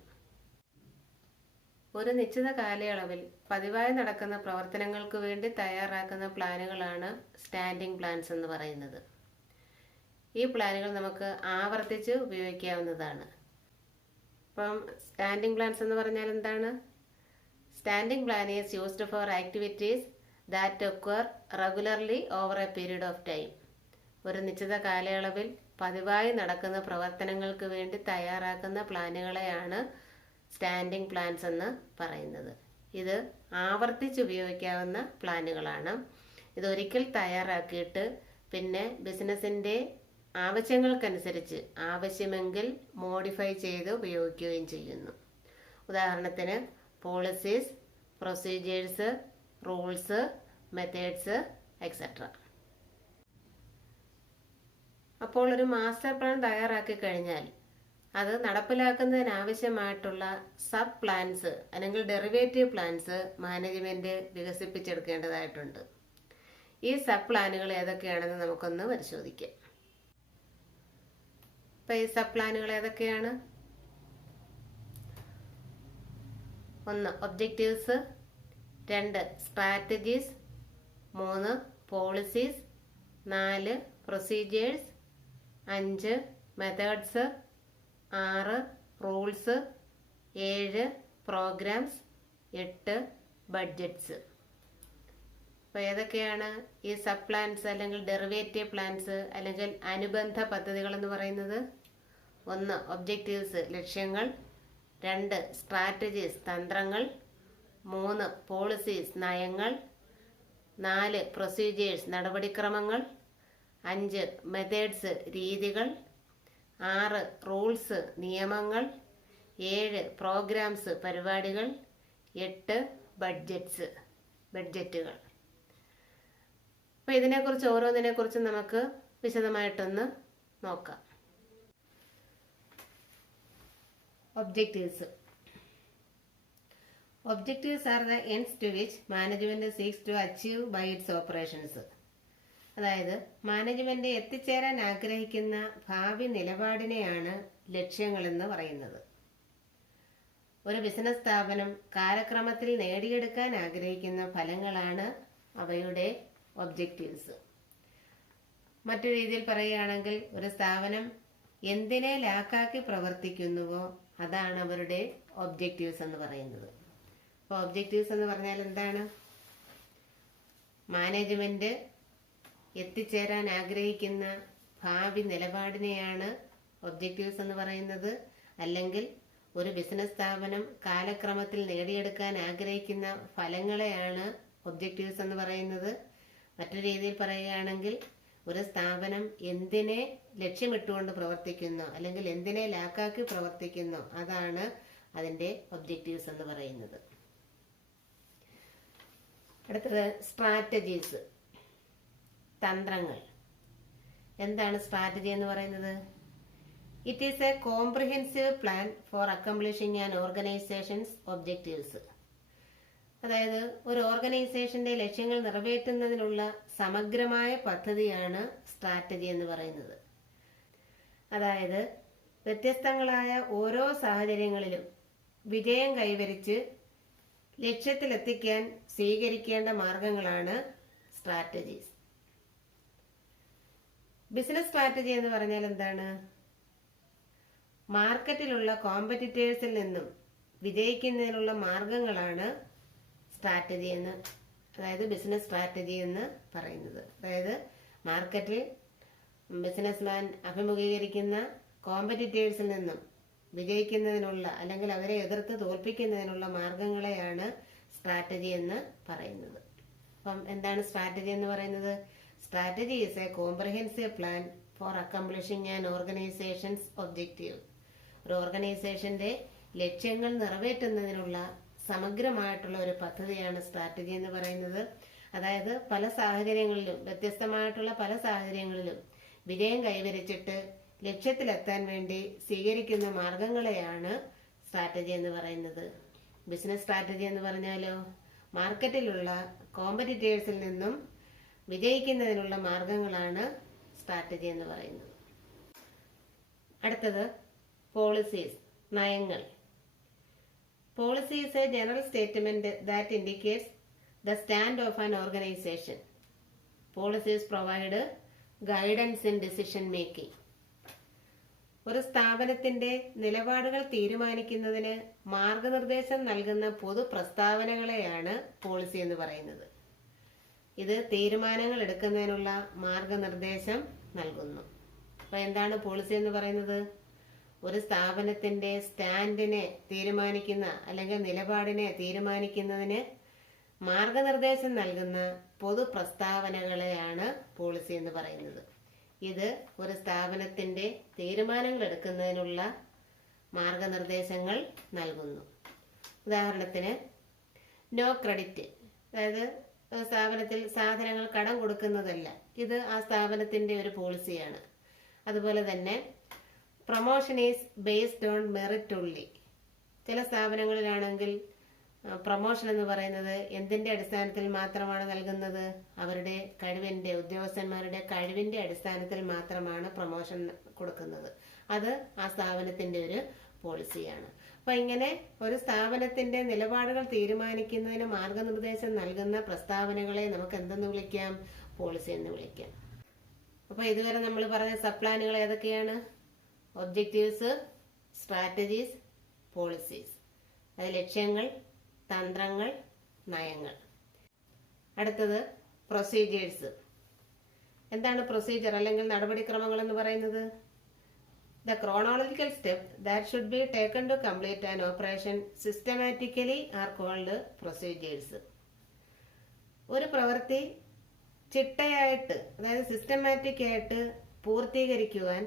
ഒരു നിശ്ചിത കാലയളവിൽ പതിവായി നടക്കുന്ന പ്രവർത്തനങ്ങൾക്ക് വേണ്ടി തയ്യാറാക്കുന്ന പ്ലാനുകളാണ് സ്റ്റാൻഡിംഗ് പ്ലാൻസ് എന്ന് പറയുന്നത്. ഈ പ്ലാനുകൾ നമുക്ക് ആവർത്തിച്ച് ഉപയോഗിക്കാവുന്നതാണ്. അപ്പം സ്റ്റാൻഡിംഗ് പ്ലാൻസ് എന്ന് പറഞ്ഞാൽ എന്താണ്? Standing plan is used for activities that occur regularly over a period of time. ഒരു നിശ്ചിത കാലയളവിൽ പതിവായി നടക്കുന്ന പ്രവർത്തനങ്ങൾക്ക് വേണ്ടി തയ്യാറാക്കുന്ന പ്ലാനുകളെയാണ് സ്റ്റാൻഡിംഗ് പ്ലാൻസ് എന്ന് പറയുന്നത്. ഇത് ആവർത്തിച്ച് ഉപയോഗിക്കാവുന്ന പ്ലാനുകളാണ്. ഇതൊരിക്കൽ തയ്യാറാക്കിയിട്ട് പിന്നെ ബിസിനസ്സിൻ്റെ ആവശ്യങ്ങൾക്കനുസരിച്ച് ആവശ്യമെങ്കിൽ മോഡിഫൈ ചെയ്ത് ഉപയോഗിക്കുകയും ചെയ്യുന്നു. ഉദാഹരണത്തിന് policies, procedures, rules, methods etcetera. അപ്പോൾ ഒരു മാസ്റ്റർ പ്ലാൻ തയ്യാറാക്കി കഴിഞ്ഞാൽ അത് നടപ്പിലാക്കുന്നതിനാവശ്യമായിട്ടുള്ള സബ് പ്ലാൻസ് അല്ലെങ്കിൽ ഡെറിവേറ്റീവ് പ്ലാൻസ് മാനേജ്മെന്റ് വികസിപ്പിച്ചെടുക്കേണ്ടതായിട്ടുണ്ട്. ഈ സബ് പ്ലാനുകൾ ഏതൊക്കെയാണെന്ന് നമുക്കൊന്ന് പരിശോധിക്കാം. ഇപ്പൊ ഈ സബ് പ്ലാനുകൾ ഏതൊക്കെയാണ്? 1 objectives, 2 strategies, 3 policies, 4 procedures, 5 methods, 6 rules, 7 programmes, 8 budgets. അപ്പോൾ ഏതൊക്കെയാണ് ഈ സബ് പ്ലാൻസ് അല്ലെങ്കിൽ ഡെറിവേറ്റീവ് പ്ലാൻസ് അല്ലെങ്കിൽ അനുബന്ധ പദ്ധതികൾ എന്ന് പറയുന്നത്? 1 ഒബ്ജക്റ്റീവ്സ് ലക്ഷ്യങ്ങൾ, 2 സ്ട്രാറ്റജീസ് തന്ത്രങ്ങൾ, 3 പോളിസീസ് നയങ്ങൾ, 4 പ്രൊസീജിയേഴ്സ് നടപടിക്രമങ്ങൾ, 5 മെത്തേഡ്സ് രീതികൾ, 6 റൂൾസ് നിയമങ്ങൾ, 7 പ്രോഗ്രാംസ് പരിപാടികൾ, 8 ബഡ്ജറ്റുകൾ. അപ്പോൾ ഇതിനെക്കുറിച്ച് ഓരോന്നിനെക്കുറിച്ച് നമുക്ക് വിശദമായിട്ടൊന്ന് നോക്കാം. Objectives. Objectives are the ends to which management seeks to achieve by its operations. അതായത് മാനേജ്മെന്റ് എത്തിച്ചേരാൻ ആഗ്രഹിക്കുന്ന ഭാവി നിലപാടിനെയാണ് ലക്ഷ്യങ്ങളെന്ന് പറയുന്നത്. ഒരു ബിസിനസ് സ്ഥാപനം കാലക്രമത്തിൽ നേടിയെടുക്കാൻ ആഗ്രഹിക്കുന്ന ഫലങ്ങളാണ് അവയുടെ ഒബ്ജക്റ്റീവ്സ്. മറ്റു രീതിയിൽ പറയുകയാണെങ്കിൽ ഒരു സ്ഥാപനം എന്തിനെ ലാക്കാക്കി പ്രവർത്തിക്കുന്നുവോ അതാണ് അവരുടെ ഒബ്ജക്റ്റീവ്സ് എന്ന് പറയുന്നത്. അപ്പോൾ ഒബ്ജക്റ്റീവ്സ് എന്ന് പറഞ്ഞാൽ എന്താണ്? മാനേജ്മെന്റ് എത്തിച്ചേരാൻ ആഗ്രഹിക്കുന്ന ഭാവി നിലപാടിനെയാണ് ഒബ്ജക്റ്റീവ്സ് എന്ന് പറയുന്നത്. അല്ലെങ്കിൽ ഒരു ബിസിനസ് സ്ഥാപനം കാലക്രമത്തിൽ നേടിയെടുക്കാൻ ആഗ്രഹിക്കുന്ന ഫലങ്ങളെയാണ് ഒബ്ജക്റ്റീവ്സ് എന്ന് പറയുന്നത്. മറ്റൊരു രീതിയിൽ പറയുകയാണെങ്കിൽ ഒരു സ്ഥാപനം എന്തിനെ ലക്ഷ്യമിട്ടുകൊണ്ട് പ്രവർത്തിക്കുന്നു അല്ലെങ്കിൽ എന്തിനെ ലാക്കാക്കി പ്രവർത്തിക്കുന്നു അതാണ് അതിൻ്റെ ഒബ്ജക്റ്റീവ്സ് എന്ന് പറയുന്നത്. അടുത്തത് സ്ട്രാറ്റജീസ്, തന്ത്രങ്ങൾ. എന്താണ് സ്ട്രാറ്റജി എന്ന് പറയുന്നത്? It is A comprehensive plan for accomplishing an organisations objectives. അതായത് ഒരു ഓർഗനൈസേഷന്റെ ലക്ഷ്യങ്ങൾ നിറവേറ്റുന്നതിനുള്ള സമഗ്രമായ പദ്ധതിയാണ് സ്ട്രാറ്റജി എന്ന് പറയുന്നത്. അതായത് വ്യത്യസ്തങ്ങളായ ഓരോ സാഹചര്യങ്ങളിലും വിജയം കൈവരിച്ച് ലക്ഷ്യത്തിലെത്തിക്കാൻ സ്വീകരിക്കേണ്ട മാർഗങ്ങളാണ് സ്ട്രാറ്റജീസ്. ബിസിനസ് സ്ട്രാറ്റജി എന്ന് പറഞ്ഞാൽ എന്താണ്? മാർക്കറ്റിലുള്ള കോമ്പറ്റിറ്റേഴ്സിൽ നിന്നും വിജയിക്കുന്നതിനുള്ള മാർഗങ്ങളാണ് സ്ട്രാറ്റജി എന്ന്, അതായത് ബിസിനസ് സ്ട്രാറ്റജി എന്ന് പറയുന്നത്. അതായത് മാർക്കറ്റിൽ ബിസിനസ്മാൻ അഭിമുഖീകരിക്കുന്ന കോമ്പറ്റിറ്റേഴ്സിൽ നിന്നും വിജയിക്കുന്നതിനുള്ള അല്ലെങ്കിൽ അവരെ എതിർത്ത് തോൽപ്പിക്കുന്നതിനുള്ള മാർഗങ്ങളെയാണ് സ്ട്രാറ്റജി എന്ന് പറയുന്നത്. അപ്പം എന്താണ് സ്ട്രാറ്റജി എന്ന് പറയുന്നത്? Strategy is A comprehensive plan for accomplishing an organisations objective. ഒരു ഓർഗനൈസേഷന്റെ ലക്ഷ്യങ്ങൾ നിറവേറ്റുന്നതിനുള്ള സമഗ്രമായിട്ടുള്ള ഒരു പദ്ധതിയാണ് സ്ട്രാറ്റജി എന്ന് പറയുന്നത്. അതായത് പല സാഹചര്യങ്ങളിലും വ്യത്യസ്തമായിട്ടുള്ള പല സാഹചര്യങ്ങളിലും വിജയം കൈവരിച്ചിട്ട് ലക്ഷ്യത്തിലെത്താൻ വേണ്ടി സ്വീകരിക്കുന്ന മാർഗങ്ങളെയാണ് സ്ട്രാറ്റജി എന്ന് പറയുന്നത്. ബിസിനസ് സ്ട്രാറ്റജി എന്ന് പറഞ്ഞാലോ മാർക്കറ്റിലുള്ള കോമ്പറ്റീറ്റേഴ്സിൽ നിന്നും വിജയിക്കുന്നതിനുള്ള മാർഗങ്ങളാണ് സ്ട്രാറ്റജി എന്ന് പറയുന്നത്. അടുത്തത് പോളിസീസ്, നയങ്ങൾ. Policy is a general statement that indicates the stand of an organization. Policies provide guidance in decision making. ഒരു സ്ഥാപനത്തിന്റെ നിലപാടുകൾ തീരുമാനിക്കുന്നതിന് മാർഗനിർദ്ദേശം നൽകുന്ന പൊതു പ്രസ്താവനകളെയാണ് പോളിസി എന്ന് പറയുന്നത്. ഇത് തീരുമാനങ്ങൾ എടുക്കുന്നതിനുള്ള മാർഗനിർദ്ദേശം നൽകുന്നു. അപ്പൊ എന്താണ് പോളിസി എന്ന് പറയുന്നത്? ഒരു സ്ഥാപനത്തിന്റെ സ്റ്റാൻഡിനെ തീരുമാനിക്കുന്ന അല്ലെങ്കിൽ നിലപാടിനെ തീരുമാനിക്കുന്നതിന് മാർഗനിർദ്ദേശം നൽകുന്ന പൊതു പ്രസ്താവനകളെയാണ് പോളിസി എന്ന് പറയുന്നത്. ഇത് ഒരു സ്ഥാപനത്തിന്റെ തീരുമാനങ്ങൾ എടുക്കുന്നതിനുള്ള മാർഗനിർദ്ദേശങ്ങൾ നൽകുന്നു. ഉദാഹരണത്തിന് നോ ക്രെഡിറ്റ്, അതായത് സ്ഥാപനത്തിൽ സാധനങ്ങൾ കടം കൊടുക്കുന്നതല്ല, ഇത് ആ സ്ഥാപനത്തിന്റെ ഒരു പോളിസിയാണ്. അതുപോലെ തന്നെ promotion is based on merit ഉള്ളി. ചില സ്ഥാപനങ്ങളിലാണെങ്കിൽ പ്രൊമോഷൻ എന്ന് പറയുന്നത് എന്തിന്റെ അടിസ്ഥാനത്തിൽ മാത്രമാണ് നൽകുന്നത്? അവരുടെ കഴിവിന്റെ, ഉദ്യോഗസ്ഥന്മാരുടെ കഴിവിന്റെ അടിസ്ഥാനത്തിൽ മാത്രമാണ് പ്രൊമോഷൻ കൊടുക്കുന്നത്. അത് ആ സ്ഥാപനത്തിന്റെ ഒരു പോളിസിയാണ്. അപ്പൊ ഇങ്ങനെ ഒരു സ്ഥാപനത്തിന്റെ നിലപാടുകൾ തീരുമാനിക്കുന്നതിന് മാർഗനിർദ്ദേശം നൽകുന്ന പ്രസ്താവനകളെ നമുക്ക് എന്തെന്ന് വിളിക്കാം? പോളിസി എന്ന് വിളിക്കാം. അപ്പൊ ഇതുവരെ നമ്മൾ പറഞ്ഞ സബ് പ്ലാനുകൾ ഏതൊക്കെയാണ്? Objectives, strategies, policies. അത് ലക്ഷ്യങ്ങൾ, തന്ത്രങ്ങൾ, നയങ്ങൾ. അടുത്തത് പ്രൊസീജിയേഴ്സ്. എന്താണ് പ്രൊസീജിയർ അല്ലെങ്കിൽ നടപടിക്രമങ്ങൾ എന്ന് പറയുന്നത്? The chronological step that should be taken to complete an operation systematically are called procedures. ഒരു പ്രവൃത്തി ചിട്ടയായിട്ട്, അതായത് സിസ്റ്റമാറ്റിക് ആയിട്ട് പൂർത്തീകരിക്കുവാൻ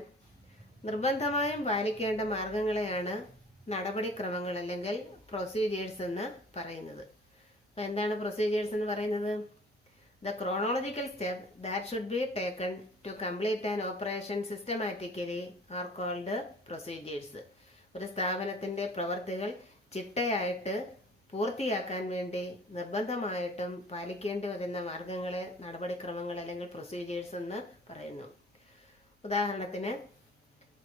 നിർബന്ധമായും പാലിക്കേണ്ട മാർഗങ്ങളെയാണ് നടപടിക്രമങ്ങൾ അല്ലെങ്കിൽ പ്രൊസീജിയേഴ്സ് എന്ന് പറയുന്നത്. അപ്പൊ എന്താണ് പ്രൊസീജിയേഴ്സ് എന്ന് പറയുന്നത്? The chronological step that should be taken to complete an operation systematically are called procedures. ഒരു സ്ഥാപനത്തിന്റെ പ്രവർത്തികൾ ചിട്ടയായിട്ട് പൂർത്തിയാക്കാൻ വേണ്ടി നിർബന്ധമായിട്ടും പാലിക്കേണ്ടി വരുന്ന മാർഗങ്ങളെ നടപടിക്രമങ്ങൾ അല്ലെങ്കിൽ പ്രൊസീജിയേഴ്സ് എന്ന് പറയുന്നു. ഉദാഹരണത്തിന്,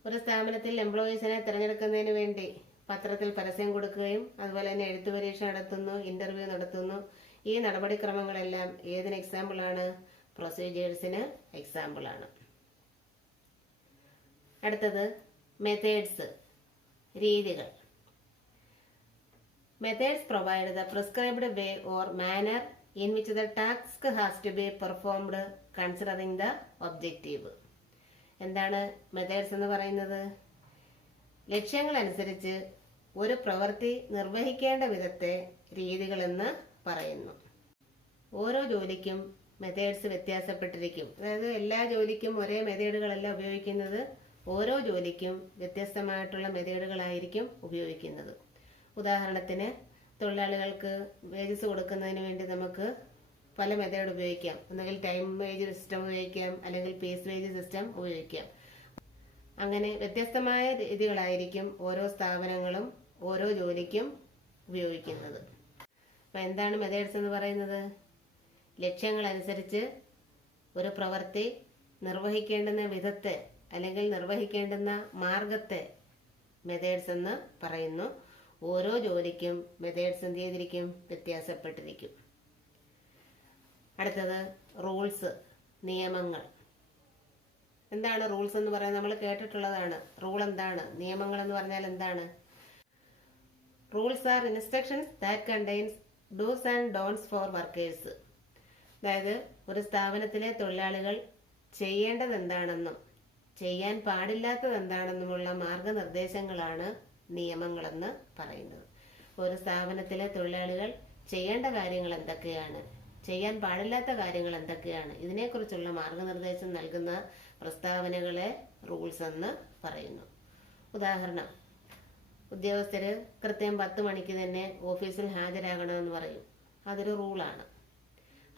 ഒരു സ്ഥാപനത്തിൽ എംപ്ലോയീസിനെ തിരഞ്ഞെടുക്കുന്നതിന് വേണ്ടി പത്രത്തിൽ പരസ്യം കൊടുക്കുകയും അതുപോലെ തന്നെ എഴുത്തു പരീക്ഷ നടത്തുന്നു, ഇന്റർവ്യൂ നടത്തുന്നു. ഈ നടപടിക്രമങ്ങളെല്ലാം ഏതിന് എക്സാമ്പിൾ ആണ്? പ്രൊസീജിയേഴ്സിന് എക്സാമ്പിൾ ആണ്. അടുത്തത് മെത്തേഡ്സ്, രീതികൾ. Methods provide the prescribed way or manner in which the task has to be performed considering the objective. എന്താണ് മെത്തേഡ്സ് എന്ന് പറയുന്നത്? ലക്ഷ്യങ്ങൾ അനുസരിച്ച് ഒരു പ്രവൃത്തി നിർവഹിക്കേണ്ട വിധത്തെ രീതികളെന്ന് പറയുന്നു. ഓരോ ജോലിക്കും മെത്തേഡ്സ് വ്യത്യാസപ്പെട്ടിരിക്കും. അതായത് എല്ലാ ജോലിക്കും ഒരേ മെത്തേഡുകളല്ല ഉപയോഗിക്കുന്നത്. ഓരോ ജോലിക്കും വ്യത്യസ്തമായിട്ടുള്ള മെത്തേഡുകളായിരിക്കും ഉപയോഗിക്കുന്നത്. ഉദാഹരണത്തിന്, തൊഴിലാളികൾക്ക് വേജസ് കൊടുക്കുന്നതിന് വേണ്ടി നമുക്ക് പല മെത്തേഡ് ഉപയോഗിക്കാം. ഒന്നുകിൽ ടൈം വേജ് സിസ്റ്റം ഉപയോഗിക്കാം, അല്ലെങ്കിൽ പീസ് വേജ് സിസ്റ്റം ഉപയോഗിക്കാം. അങ്ങനെ വ്യത്യസ്തമായ രീതികളായിരിക്കും ഓരോ സ്ഥാപനങ്ങളും ഓരോ ജോലിക്കും ഉപയോഗിക്കുന്നത്. അപ്പൊ എന്താണ് മെത്തേഡ്സ് എന്ന് പറയുന്നത്? ലക്ഷ്യങ്ങൾ അനുസരിച്ച് ഒരു പ്രവൃത്തി നിർവഹിക്കേണ്ടുന്ന വിധത്തെ അല്ലെങ്കിൽ നിർവഹിക്കേണ്ടുന്ന മാർഗത്തെ മെത്തേഡ്സ് എന്ന് പറയുന്നു. ഓരോ ജോലിക്കും മെത്തേഡ്സ് എന്ത് ചെയ്തിരിക്കും? വ്യത്യാസപ്പെട്ടിരിക്കും. അടുത്തത് റൂൾസ്, നിയമങ്ങൾ. എന്താണ് റൂൾസ് എന്ന് പറയുന്നത്? നമ്മൾ കേട്ടിട്ടുള്ളതാണ്. റൂൾ എന്താണ്? നിയമങ്ങൾ എന്ന് പറഞ്ഞാൽ എന്താണ്? Rules R instructions that contains dos and don'ts four workers. അതായത് ഒരു സ്ഥാപനത്തിലെ തൊഴിലാളികൾ ചെയ്യേണ്ടത് എന്താണെന്നും ചെയ്യാൻ പാടില്ലാത്തത് എന്താണെന്നുമുള്ള മാർഗനിർദ്ദേശങ്ങളാണ് നിയമങ്ങളെന്ന് പറയുന്നത്. ഒരു സ്ഥാപനത്തിലെ തൊഴിലാളികൾ ചെയ്യേണ്ട കാര്യങ്ങൾ എന്തൊക്കെയാണ്, ചെയ്യാൻ പാടില്ലാത്ത കാര്യങ്ങൾ എന്തൊക്കെയാണ്, ഇതിനെക്കുറിച്ചുള്ള മാർഗനിർദ്ദേശം നൽകുന്ന പ്രസ്താവനകളെ റൂൾസ് എന്ന് പറയുന്നു. ഉദാഹരണം, ഉദ്യോഗസ്ഥര് കൃത്യം 10 മണിക്ക് തന്നെ ഓഫീസിൽ ഹാജരാകണമെന്ന് പറയും. അതൊരു റൂളാണ്.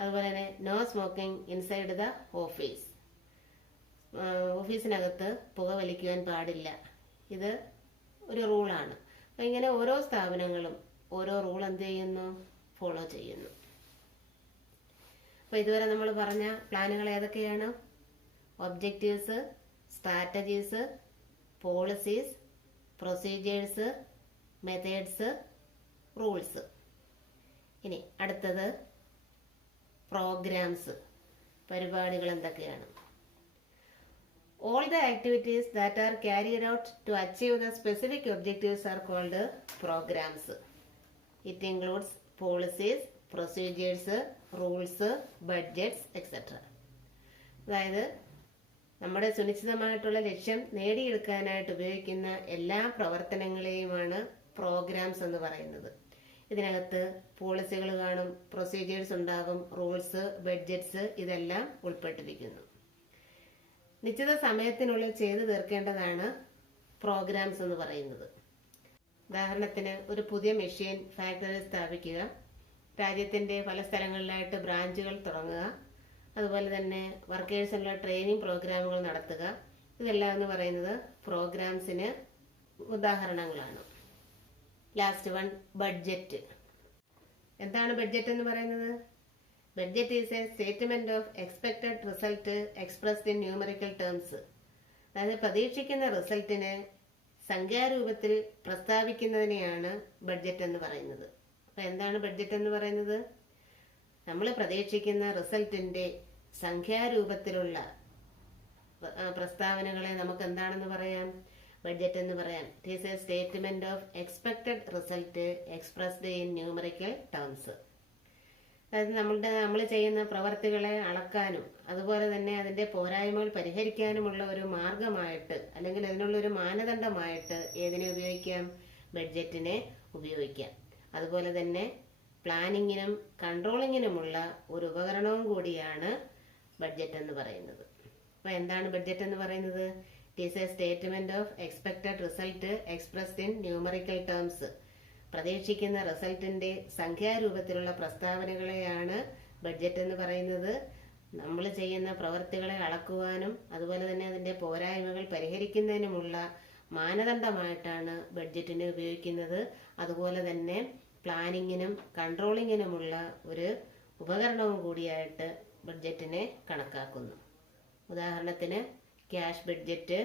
അതുപോലെ തന്നെ no smoking inside the office. ഓഫീസിനകത്ത് പുക വലിക്കുവാൻ പാടില്ല. ഇത് ഒരു റൂളാണ്. അപ്പം ഇങ്ങനെ ഓരോ സ്ഥാപനങ്ങളും ഓരോ റൂൾ എന്ത് ചെയ്യുന്നു? ഫോളോ ചെയ്യുന്നു. അപ്പോൾ ഇതുവരെ നമ്മൾ പറഞ്ഞ പ്ലാനുകൾ ഏതൊക്കെയാണ്? Objectives, strategies, policies, procedures, methods, rules. ഇനി അടുത്തത് പ്രോഗ്രാംസ്, പരിപാടികൾ എന്തൊക്കെയാണ്? All the activities that are carried out to achieve the specific objectives are called programs. It includes policies, procedures, rules, budgets, etc. അതായത് നമ്മുടെ സുനിശ്ചിതമായിട്ടുള്ള ലക്ഷ്യം നേടിയെടുക്കാനായിട്ട് ഉപയോഗിക്കുന്ന എല്ലാ പ്രവർത്തനങ്ങളെയുമാണ് പ്രോഗ്രാംസ് എന്ന് പറയുന്നത്. ഇതിനകത്ത് പോളിസികൾ കാണും, പ്രൊസീജിയേഴ്സ് ഉണ്ടാകും, റൂൾസ്, ബഡ്ജറ്റ്സ് ഇതെല്ലാം ഉൾപ്പെട്ടിരിക്കുന്നു. നിശ്ചിത സമയത്തിനുള്ളിൽ ചെയ്തു തീർക്കേണ്ടതാണ് പ്രോഗ്രാംസ് എന്ന് പറയുന്നത്. ഉദാഹരണത്തിന് ഒരു പുതിയ മെഷീൻ ഫാക്ടറി സ്ഥാപിക്കുക, രാജ്യത്തിന്റെ പല സ്ഥലങ്ങളിലായിട്ട് ബ്രാഞ്ചുകൾ തുടങ്ങുക, അതുപോലെ തന്നെ വർക്കേഴ്സിനുള്ള ട്രെയിനിങ് പ്രോഗ്രാമുകൾ നടത്തുക. ഇതെല്ലാം എന്ന് പറയുന്നത് പ്രോഗ്രാംസിന് ഉദാഹരണങ്ങളാണ്. Last one, budget. എന്താണ് ബഡ്ജറ്റ് എന്ന് പറയുന്നത്? Budget is A statement of expected result expressed in numerical terms. അതായത് പ്രതീക്ഷിക്കുന്ന റിസൾട്ടിനെ സംഖ്യാരൂപത്തിൽ പ്രസ്താവിക്കുന്നതിനെയാണ് ബഡ്ജറ്റ് എന്ന് പറയുന്നത്. അപ്പൊ എന്താണ് ബഡ്ജറ്റ് എന്ന് പറയുന്നത്? നമ്മൾ പ്രതീക്ഷിക്കുന്ന റിസൾട്ടിന്റെ സംഖ്യാരൂപത്തിലുള്ള പ്രസ്താവനകളെ നമുക്ക് എന്താണെന്ന് പറയാം? ബഡ്ജറ്റ് എന്ന് പറയാം. It is A statement of expected result expressed in numerical terms. അതായത് നമ്മൾ ചെയ്യുന്ന പ്രവർത്തികളെ അളക്കാനും അതുപോലെ തന്നെ അതിന്റെ പോരായ്മകൾ പരിഹരിക്കാനുമുള്ള ഒരു മാർഗമായിട്ട് അല്ലെങ്കിൽ അതിനുള്ള ഒരു മാനദണ്ഡമായിട്ട് ഏതിനെ ഉപയോഗിക്കാം? ബഡ്ജറ്റിനെ ഉപയോഗിക്കാം. അതുപോലെ തന്നെ പ്ലാനിങ്ങിനും കൺട്രോളിങ്ങിനുമുള്ള ഒരു ഉപകരണവും കൂടിയാണ് ബഡ്ജറ്റ് എന്ന് പറയുന്നത്. അപ്പൊ എന്താണ് ബഡ്ജറ്റ് എന്ന് പറയുന്നത്? It is A statement of expected result expressed in numerical terms. പ്രതീക്ഷിക്കുന്ന റിസൾട്ടിന്റെ സംഖ്യാരൂപത്തിലുള്ള പ്രസ്താവനകളെയാണ് ബഡ്ജറ്റ് എന്ന് പറയുന്നത്. നമ്മൾ ചെയ്യുന്ന പ്രവർത്തികളെ അളക്കുവാനും അതുപോലെ തന്നെ അതിന്റെ പോരായ്മകൾ പരിഹരിക്കുന്നതിനുമുള്ള മാനദണ്ഡമായിട്ടാണ് ബഡ്ജറ്റിനെ ഉപയോഗിക്കുന്നത്. അതുപോലെ തന്നെ പ്ലാനിങ്ങിനും കൺട്രോളിങ്ങിനുമുള്ള ഒരു ഉപകരണവും കൂടിയായിട്ട് ബഡ്ജറ്റിനെ കണക്കാക്കുന്നു. ഉദാഹരണത്തിന് cash budget,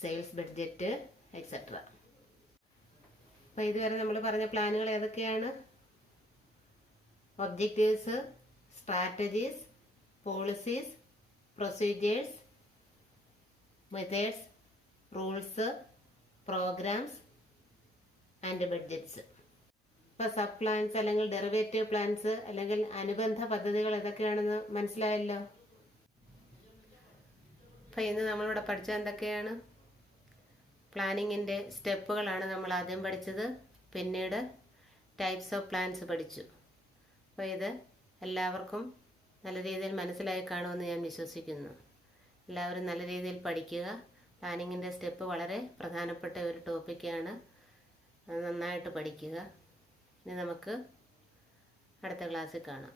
sales budget, etcetera. അപ്പൊ ഇതുവരെ നമ്മൾ പറഞ്ഞ പ്ലാനുകൾ ഏതൊക്കെയാണ്? Objectives, strategies, policies, procedures, methods, rules, programmes and budgets. ഇപ്പൊ സബ് പ്ലാൻസ് അല്ലെങ്കിൽ ഡെറിവേറ്റീവ് പ്ലാൻസ് അല്ലെങ്കിൽ അനുബന്ധ പദ്ധതികൾ ഏതൊക്കെയാണെന്ന് മനസ്സിലായല്ലോ. അപ്പൊ ഇന്ന് നമ്മളിവിടെ പഠിച്ചത് എന്തൊക്കെയാണ്? പ്ലാനിങ്ങിന്റെ സ്റ്റെപ്പുകളാണ് നമ്മൾ ആദ്യം പഠിച്ചത്. പിന്നീട് ടൈപ്സ് ഓഫ് പ്ലാൻസ് പഠിച്ചു. അപ്പോൾ ഇത് എല്ലാവർക്കും നല്ല രീതിയിൽ മനസ്സിലായി കാണുമെന്ന് ഞാൻ വിശ്വസിക്കുന്നു. എല്ലാവരും നല്ല രീതിയിൽ പഠിക്കുക. പ്ലാനിങ്ങിന്റെ സ്റ്റെപ്പ് വളരെ പ്രധാനപ്പെട്ട ഒരു ടോപ്പിക്കാണ്. നന്നായിട്ട് പഠിക്കുക. ഇനി നമുക്ക് അടുത്ത ക്ലാസ്സിൽ കാണാം.